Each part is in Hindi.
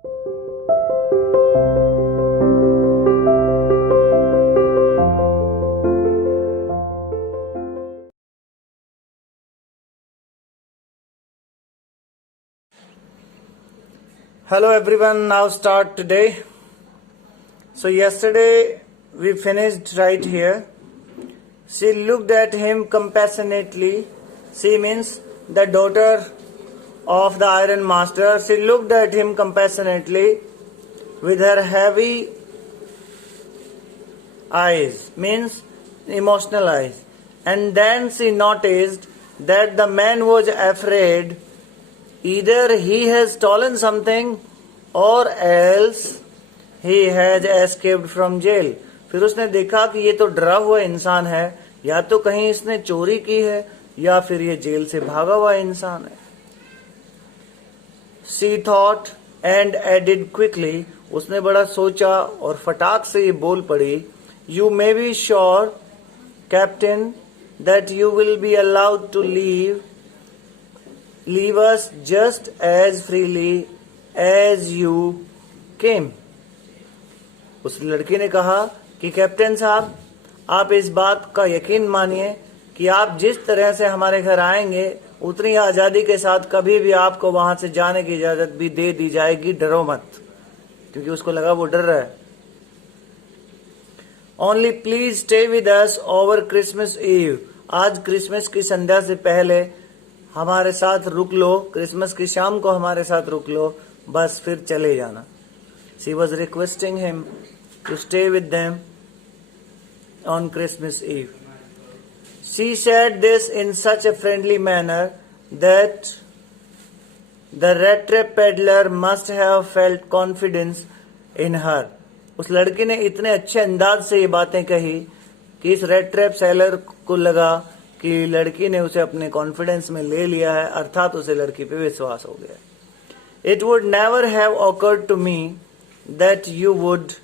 Hello everyone, now start today. So yesterday we finished right here. She looked at him compassionately. She means the daughter of the Iron Master. She looked at him compassionately with her heavy eyes, means emotional eyes. And then she noticed that the man was afraid. Either he has stolen something or else he has escaped from jail. फिर उसने देखा कि ये तो डरा हुआ इंसान है, या तो कहीं इसने चोरी की है या फिर ये जेल से भागा हुआ इंसान है. She thought and added quickly. उसने बड़ा सोचा और फटाक से ये बोल पड़ी. You may be sure, Captain, that you will be allowed to leave us just as freely as you came. उस लड़की ने कहा कि कैप्टन साहब, आप इस बात का यकीन मानिए कि आप जिस तरह से हमारे घर आएंगे उतनी आजादी के साथ कभी भी आपको वहां से जाने की इजाजत भी दे दी जाएगी. डरो मत, क्योंकि उसको लगा वो डर रहा है. Only please stay with us over Christmas Eve. आज क्रिसमस की संध्या से पहले हमारे साथ रुक लो, क्रिसमस की शाम को हमारे साथ रुक लो, बस फिर चले जाना. She was requesting him to stay with them on Christmas Eve. She said this in such a friendly manner that the red trap peddler must have felt confidence in her. उस लड़की ने इतने अच्छे अंदाज से ये बातें कही कि इस रेड ट्रैप सेलर को लगा कि लड़की ने उसे अपने कॉन्फिडेंस में ले लिया है, अर्थात उसे लड़की पे विश्वास हो गया. It would never have occurred to me that you would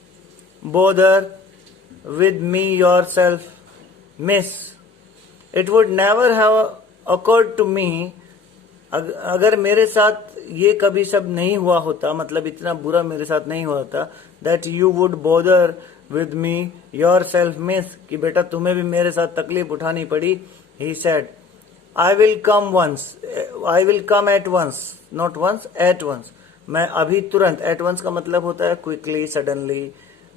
bother with me yourself, miss. It would never have occurred to me, अगर मेरे साथ ये कभी सब नहीं हुआ होता, मतलब इतना बुरा मेरे साथ नहीं हुआ होता, that you would bother with me yourself, miss, कि बेटा तुम्हें भी मेरे साथ तकलीफ उठानी पड़ी. He said, I will come at once, not once, at once. मैं अभी तुरंत, at once का मतलब होता है quickly, suddenly,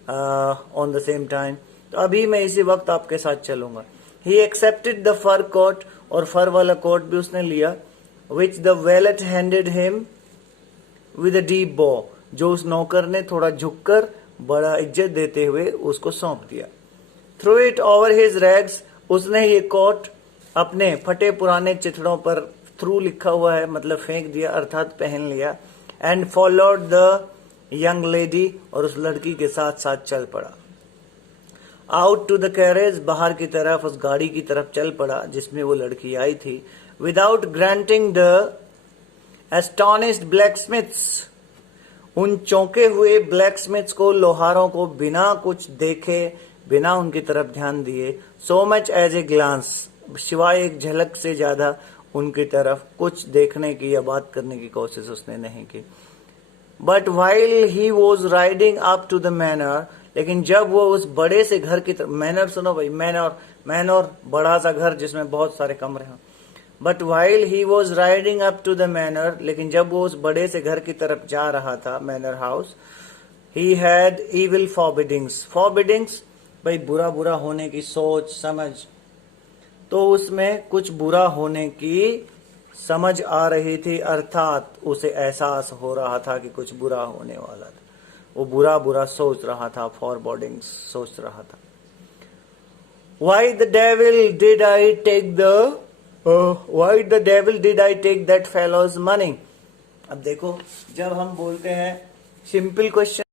on the same time. तो अभी मैं इसी वक्त आपके साथ चलूंगा. He accepted the fur coat, और फर वाला कोट भी उसने लिया, which the valet handed him with a deep bow, जो उस नौकर ने थोड़ा झुककर बड़ा इज्जत देते हुए उसको सौंप दिया. Threw it over his rags, उसने ये कोट अपने फटे पुराने चिथड़ों पर, थ्रू लिखा हुआ है मतलब फेंक दिया, अर्थात पहन लिया. And followed the young lady, और उस लड़की के साथ साथ चल पड़ा. आउट टू द कैरेज, बाहर की तरफ, उस गाड़ी की तरफ चल पड़ा जिसमें वो लड़की आई थी. विदाउट ग्रांटिंग द एस्टोनिश्ड ब्लैकस्मिथ्स, उन चौंके हुए ब्लैकस्मिथ्स को, लोहारों को बिना कुछ देखे, बिना उनकी तरफ ध्यान दिए, so much as a glance, सिवाय एक झलक से ज्यादा उनकी तरफ कुछ देखने की या बात करने की कोशिश उसने नहीं की. But while he was riding up to the manor, लेकिन जब वो उस बड़े से घर की तरफ, मैनर सुनो भाई, मैनर बड़ा सा घर जिसमें बहुत सारे कमरे हैं. But while he was riding up to the manor, लेकिन जब वो उस बड़े से घर की तरफ जा रहा था, manor house, he had evil forebodings भाई बुरा बुरा होने की सोच समझ. तो उसमें कुछ बुरा होने की समझ आ रही थी, अर्थात उसे एहसास हो रहा था कि कुछ बुरा होने वाला था. वो बुरा बुरा सोच रहा था, फॉरबोर्डिंग्स सोच रहा था. Why the devil did I take that fellow's money? अब देखो, जब हम बोलते हैं simple question,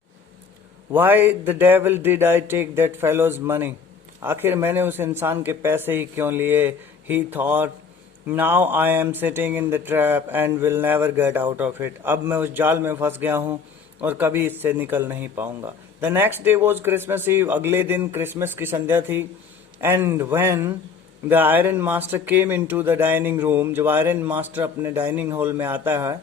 Why the devil did I take that fellow's money? आखिर मैंने उस इंसान के पैसे ही क्यों लिए? He thought, now I am sitting in the trap and will never get out of it. अब मैं उस जाल में फंस गया हूँ और कभी इससे निकल नहीं पाऊंगा. The next day was Christmas Eve. अगले दिन क्रिसमस की संध्या थी. And when the Iron Master came into the dining room, जब आयरन मास्टर अपने डाइनिंग हॉल में आता है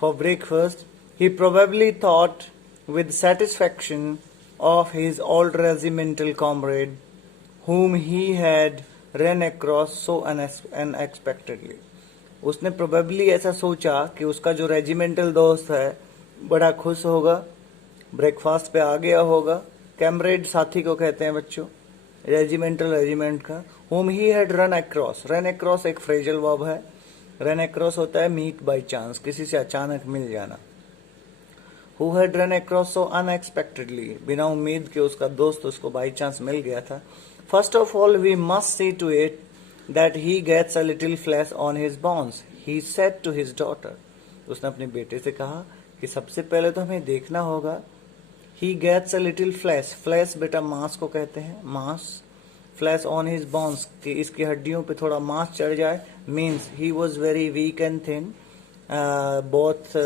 for breakfast, He probably thought with satisfaction of his old regimental comrade, whom he had run across so unexpectedly. उसने probably ऐसा सोचा कि उसका जो रेजिमेंटल दोस्त है बड़ा खुश होगा, ब्रेकफास्ट पे आ गया होगा. कैमरेड साथी को कहते हैं बच्चों, रेजिमेंट का. whom he had run across एक फ्रेजल वर्ब है. रन अक्रॉस होता है मीट बाई चांस, किसी से अचानक मिल जाना. Who had run across so unexpectedly, बिना उम्मीद के उसका दोस्त उसको बाई चांस मिल गया था. First of all, we must see to it that he gets a little flesh on his bones, he said to his daughter. उसने अपने बेटे से कहा कि सबसे पहले तो हमें देखना होगा. He gets a little flesh बेटा मांस को कहते हैं, मांस. Flesh on his bones, कि इसकी हड्डियों पे थोड़ा मांस चढ़ जाए, means he was very weak and thin. Both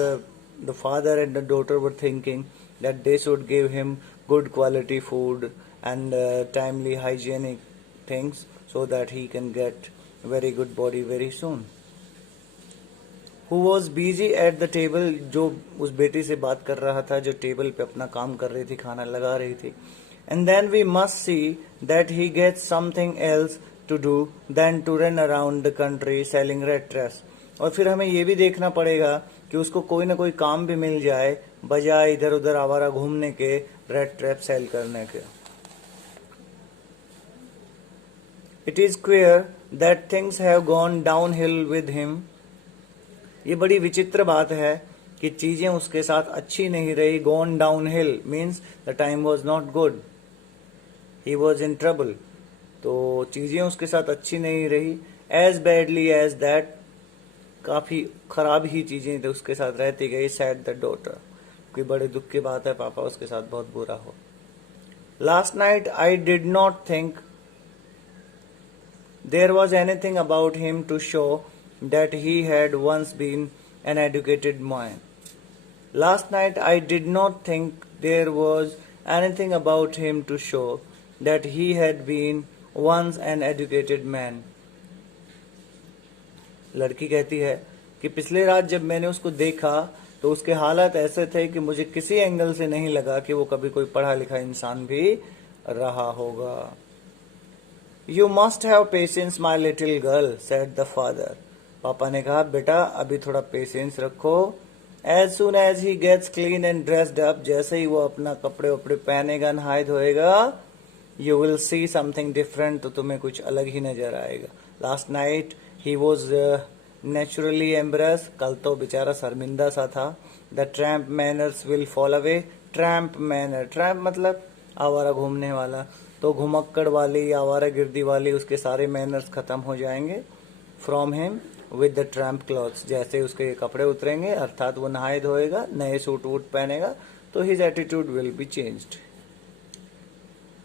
the father and the daughter were thinking that they should give him good quality food and timely hygienic things so that he can get very good body very soon. Who was busy at the table, जो उस बेटी से बात कर रहा था जो टेबल पे अपना काम कर रही थी, खाना लगा रही थी. And then we must see that he gets something else to do than to run around the country selling red traps. और फिर हमें ये भी देखना पड़ेगा कि उसको कोई ना कोई काम भी मिल जाए बजाय इधर उधर आवारा घूमने के, रेड ट्रैप सेल करने के. It is queer that things have gone downhill with him. ये बड़ी विचित्र बात है कि चीजें उसके साथ अच्छी नहीं रही. Gone downhill means the time was not good. He was in trouble. तो चीजें उसके साथ अच्छी नहीं रही. As badly as that, काफी खराब ही चीजें तो उसके साथ रहती गई. Said the daughter. कोई बड़े दुख की बात है, पापा उसके साथ बहुत बुरा हो. Last night I did not think there was anything about him to show that he had once been an educated man. Last night I did not think there was anything about him to show that he had been once an educated man. लड़की कहती है कि पिछले रात जब मैंने उसको देखा तो उसके हालात ऐसे थे कि मुझे किसी एंगल से नहीं लगा कि वो कभी कोई पढ़ा लिखा इंसान भी रहा होगा. You must have patience, my little girl, said the father. पापा ने कहा बेटा अभी थोड़ा पेशेंस रखो. As soon as he gets clean and dressed up, जैसे ही वो अपना कपड़े वपड़े पहनेगा, नहाए धोएगा, you will see something different, तो तुम्हें कुछ अलग ही नजर आएगा. Last night he was naturally embarrassed. कल तो बेचारा शर्मिंदा सा था. The tramp manners will fall away. Tramp मतलब आवारा घूमने वाला. तो घुमक्कड़ वाली, आवारा गिर्दी वाली, उसके सारे मैनर्स खत्म हो जाएंगे. From him with the tramp clothes, जैसे उसके कपड़े उतरेंगे, अर्थात वो नहाए धोएगा, नए सूट वूट पहनेगा, तो his attitude will be changed.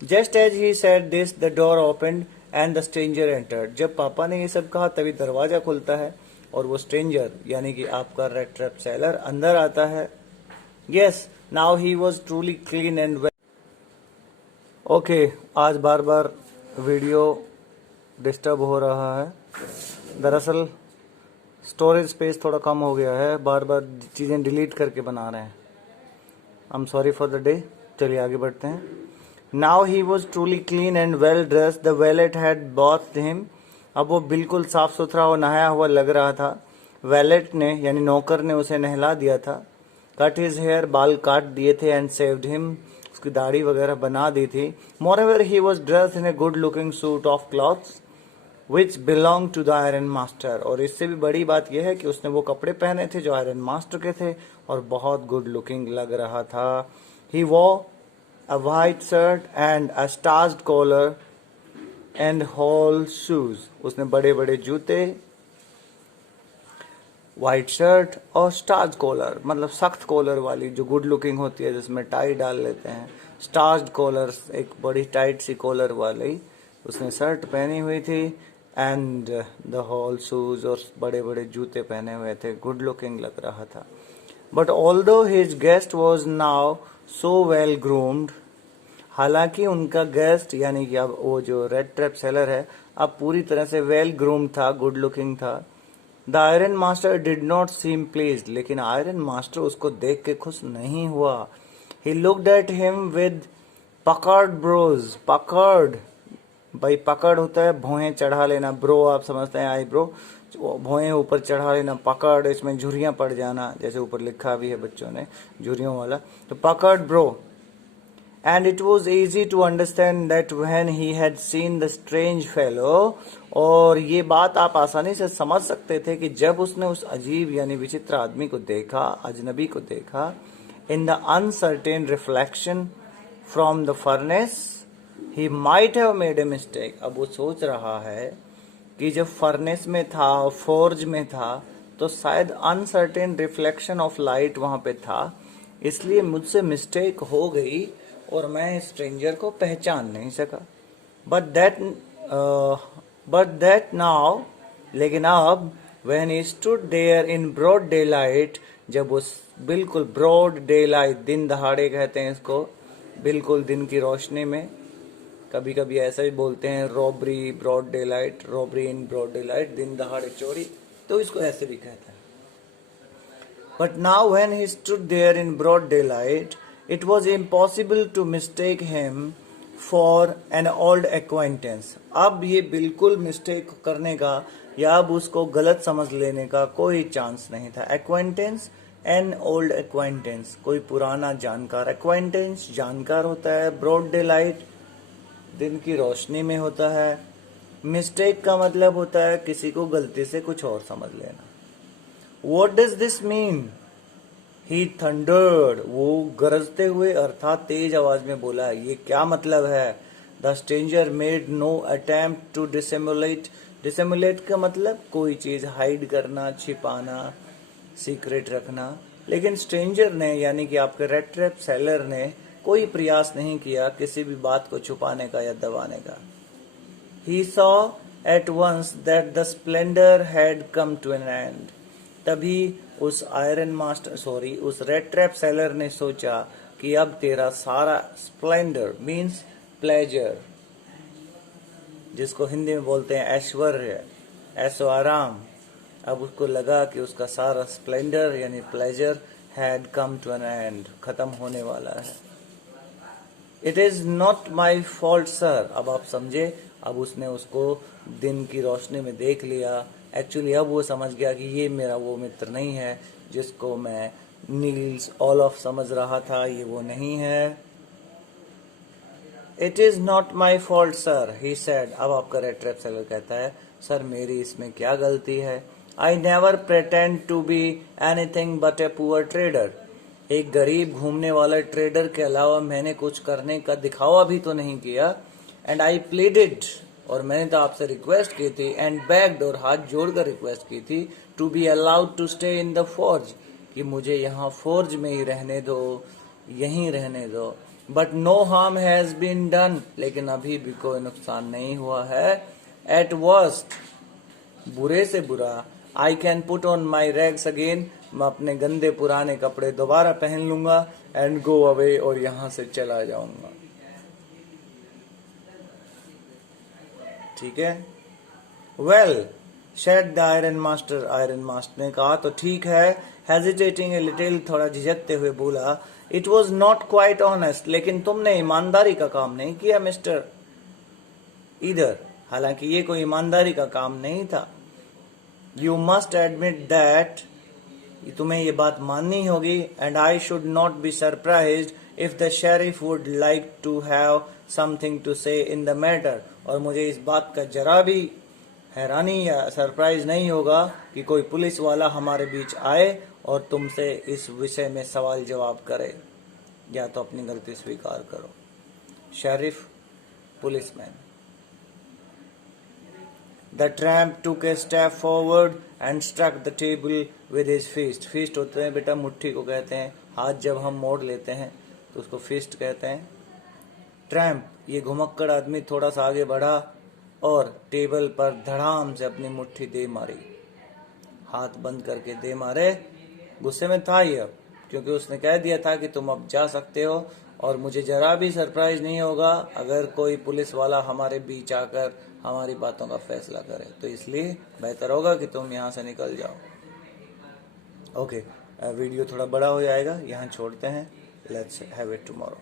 Just as he said this, the door opened and the stranger entered. जब पापा ने ये सब कहा तभी दरवाजा खुलता है और वो स्ट्रेंजर यानी कि आपका रेड ट्रैप सेलर अंदर आता है. Yes, now he was truly clean and well. Okay, आज बार बार वीडियो डिस्टर्ब हो रहा है. दरअसल स्टोरेज स्पेस थोड़ा कम हो गया है, बार बार चीज़ें डिलीट करके बना रहे हैं. I am sorry for the day. चलिए आगे बढ़ते हैं. Now he was truly clean and well dressed. The wallet had both him. अब वो बिल्कुल साफ सुथरा और नहाया हुआ लग रहा था. वैलेट ने यानी नौकर ने उसे नहला दिया था. कट हिज हेयर, बाल काट दिए थे. एंड सेव्ड हिम, उसकी दाढ़ी वगैरह बना दी थी. मोreover he was dressed in a good looking suit of clothes which belonged to the iron master. और इससे भी बड़ी बात यह है कि उसने वो कपड़े पहने थे जो आयरन मास्टर के थे और बहुत गुड लुकिंग लग रहा था. He wore a white shirt and a starched collar and whole shoes. उसने बड़े बड़े जूते, व्हाइट शर्ट और स्टार्च कॉलर मतलब सख्त कॉलर वाली जो गुड लुकिंग होती है जिसमें टाई डाल लेते हैं. स्टार्च कॉलर एक बड़ी टाइट सी कॉलर वाली उसने शर्ट पहनी हुई थी. एंड द होल शूज और बड़े बड़े जूते पहने हुए थे. गुड लुकिंग लग रहा था. But although his guest was now so well groomed. हालांकि उनका गेस्ट यानी कि अब वो जो रेड ट्रैप सेलर है अब पूरी तरह से वेल ग्रूम्ड था, गुड लुकिंग था. The iron master did not seem pleased, लेकिन आयरन मास्टर उसको देख के खुश नहीं हुआ. He looked at him with puckered brows. Puckered, भाई पकड़ होता है भौहें चढ़ा लेना, ब्रो आप समझते हैं आई ब्रो, भौहें ऊपर चढ़ा लेना. पकड़ इसमें झुर्रियां पड़ जाना, जैसे ऊपर लिखा भी है बच्चों ने झुर्रियों वाला, तो पकड़ bro. And it was easy to understand that when he had seen the strange fellow, और ये बात आप आसानी से समझ सकते थे कि जब उसने उस अजीब यानी विचित्र आदमी को देखा, अजनबी को देखा, in the uncertain reflection from the furnace, he might have made a mistake. अब वो सोच रहा है कि जब फर्नेस में था, फोर्ज में था, तो शायद अनसर्टेन रिफ्लेक्शन ऑफ लाइट वहां पे था, इसलिए मुझसे मिस्टेक हो गई और मैं स्ट्रेंजर को पहचान नहीं सका. बट दैट नाउ, लेकिन अब when he stood there in broad daylight, जब उस बिल्कुल ब्रॉड डे लाइट, दिन दहाड़े कहते हैं इसको, बिल्कुल दिन की रोशनी में, कभी कभी ऐसा भी बोलते हैं robbery broad daylight, robbery in broad daylight, दिन दहाड़े चोरी, तो इसको ऐसे भी कहते हैं. But now when he stood there in broad daylight, it was impossible to mistake him for an old acquaintance. अब ये बिल्कुल मिस्टेक करने का या अब उसको गलत समझ लेने का कोई चांस नहीं था. acquaintance, an old acquaintance, कोई पुराना जानकार. acquaintance जानकार होता है, broad daylight दिन की रोशनी में होता है. मिस्टेक का मतलब होता है किसी को गलती से कुछ और समझ लेना. What does this mean? He thundered, वो गरजते हुए अर्थात तेज आवाज में बोला, ये क्या मतलब है. The stranger made no attempt to dissimulate. Dissimulate का मतलब कोई चीज हाइड करना, छिपाना, सीक्रेट रखना. लेकिन स्ट्रेंजर ने यानी कि आपके रेड ट्रैप सेलर ने कोई प्रयास नहीं किया किसी भी बात को छुपाने का या दबाने का. He saw at once that the splendor had come to an end. तभी उस उस रेड ट्रैप सेलर ने सोचा कि अब तेरा सारा स्प्लेंडर मीन्स प्लेजर, जिसको हिंदी में बोलते हैं ऐश्वर्य, ऐशो आराम, अब उसको लगा कि उसका सारा स्प्लेंडर यानी pleasure had come to an end, खत्म होने वाला है. It is not my fault sir. अब आप समझे, अब उसने उसको दिन की रोशनी में देख लिया. एक्चुअली अब वो समझ गया कि ये मेरा वो मित्र नहीं है जिसको मैं नील्स ओलफ समझ रहा था, ये वो नहीं है. It is not my fault sir, he said. अब आपका रेड ट्रैप सेलर कहता है, सर मेरी इसमें क्या गलती है. I never pretended to be anything but a poor trader. एक गरीब घूमने वाला ट्रेडर के अलावा मैंने कुछ करने का दिखावा भी तो नहीं किया. एंड आई प्लीडेड, और मैंने तो आपसे रिक्वेस्ट की थी, एंड बेग्ड, और हाथ जोड़कर रिक्वेस्ट की थी, to be allowed to stay in the forge, कि मुझे यहाँ फोर्ज में ही रहने दो, यहीं रहने दो. But no harm has been done, लेकिन अभी भी कोई नुकसान नहीं हुआ है. एट वर्स्ट, बुरे से बुरा, I can put on my rags again, मैं अपने गंदे पुराने कपड़े दोबारा पहन लूंगा, एंड गो अवे, और यहाँ से चला जाऊंगा. ठीक है. Well said the iron master, iron master ने कहा तो ठीक है. हेजिटेटिंग ए लिटिल, थोड़ा झिझकते हुए बोला, it was not quite honest, लेकिन तुमने ईमानदारी का काम नहीं किया मिस्टर इधर, हालांकि ये कोई ईमानदारी का काम नहीं था. यू मस्ट एडमिट दैट, तुम्हें ये बात माननी होगी. And I should not be surprised if the sheriff would like to have something to say in the matter, और मुझे इस बात का जरा भी हैरानी या सरप्राइज नहीं होगा कि कोई पुलिस वाला हमारे बीच आए और तुमसे इस विषय में सवाल जवाब करे, या तो अपनी गलती स्वीकार करो. Sheriff, policeman. The tramp took a step forward and struck the table with his fist. Fist होते हैं बेटा मुट्ठी को कहते हैं, हाथ जब हम मोड़ लेते हैं तो उसको फिस्ट कहते हैं. ट्रैम्प, ये घुमक्कड़ आदमी थोड़ा सा आगे बढ़ा और टेबल पर धड़ाम से अपनी मुट्ठी दे मारी, हाथ बंद करके दे मारे. गुस्से में था ये, क्योंकि उसने कह दिया था कि तुम अब जा सकते हो, और मुझे जरा भी सरप्राइज नहीं होगा अगर कोई पुलिस वाला हमारे बीच आकर हमारी बातों का फैसला करे। तो इसलिए बेहतर होगा कि तुम यहाँ से निकल जाओ। ओके, वीडियो थोड़ा बड़ा हो जाएगा, यहाँ छोड़ते हैं। Let's have it tomorrow.